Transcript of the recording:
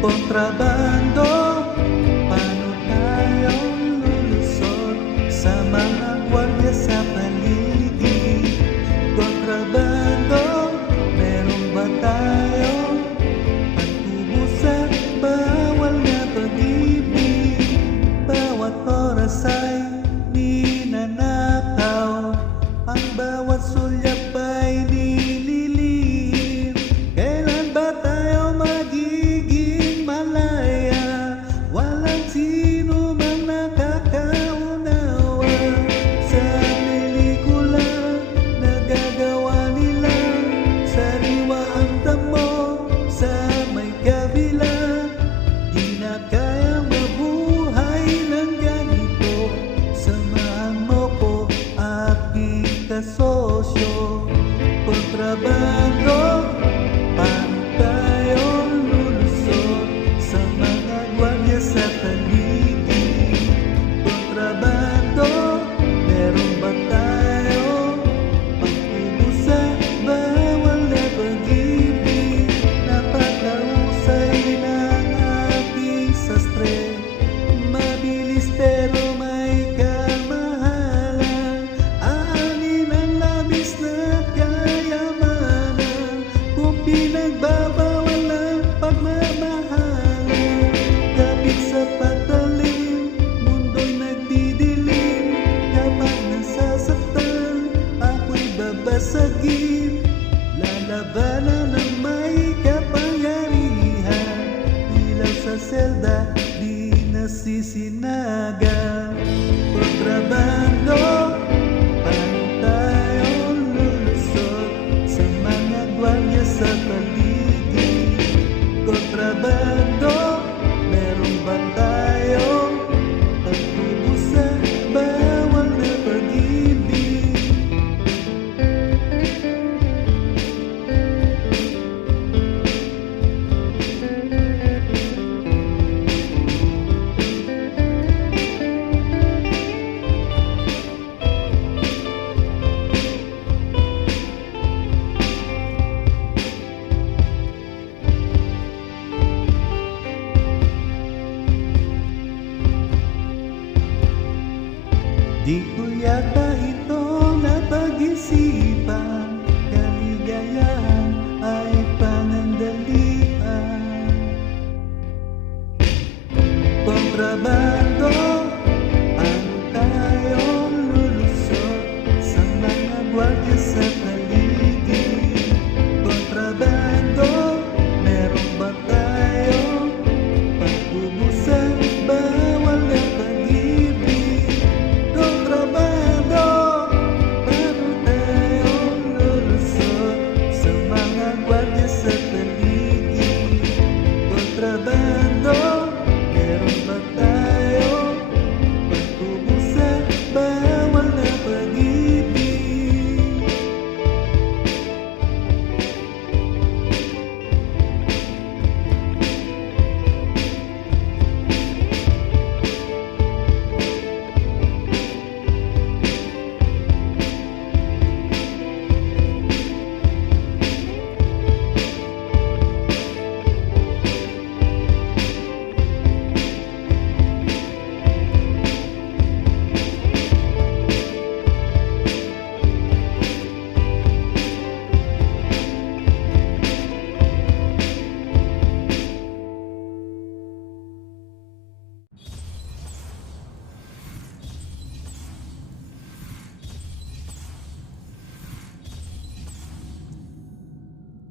kontrabando. Paano tayo lulusot sa mga gwardiya sa paligid? Kontrabando, meron ba tayong pagtubusan? Bawal na pag-ibig, bawat oras ay ninanakaw, ang bawat sulyap ay nililihim. Kailan ba tayo magiging malaya? Walang sino man nakakaunawa. Sa pelikula nagagawa nila, sariwa ang damo sa may kabila. Di na kayang mabuhay ng ganito, samahan mo ko aking kasosyo. Kontrabando, paano tayo lulusot sa mga gwardiya sa paligid? Kontrabando, meron ba tayo pagtubusan? Bawal na pag-ibig, napakahusay ng aking sastre. Mabilis pero may kamahalan, aanin ang labis na kayamanan. Kung pinagbabawal ang pagmamahalan, kapit sa patalim, mundo'y nagdidilim. Kapag nasasaktan, ako'y babasagin, lalabanan ng may kapangyarihan. Ilaw sa selda, di nasisinaga. Kontrabando, paano tayo lulusot sa mga gwardiya sa paligid? Kontrabando, meron ba tayong pagtubusan? Bawal na pag-ibig. Di ko yata ito napag-isipan,